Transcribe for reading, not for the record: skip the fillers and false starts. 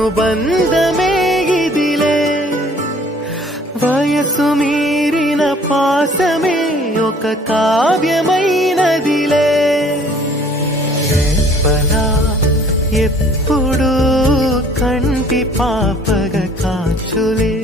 అనుబంధమే ఇదిలే వయసు మీరిన పాసమే ఒక కావ్యమైనదిలే రెప్పలా ఎప్పుడు కంటి పాపగా కాచులే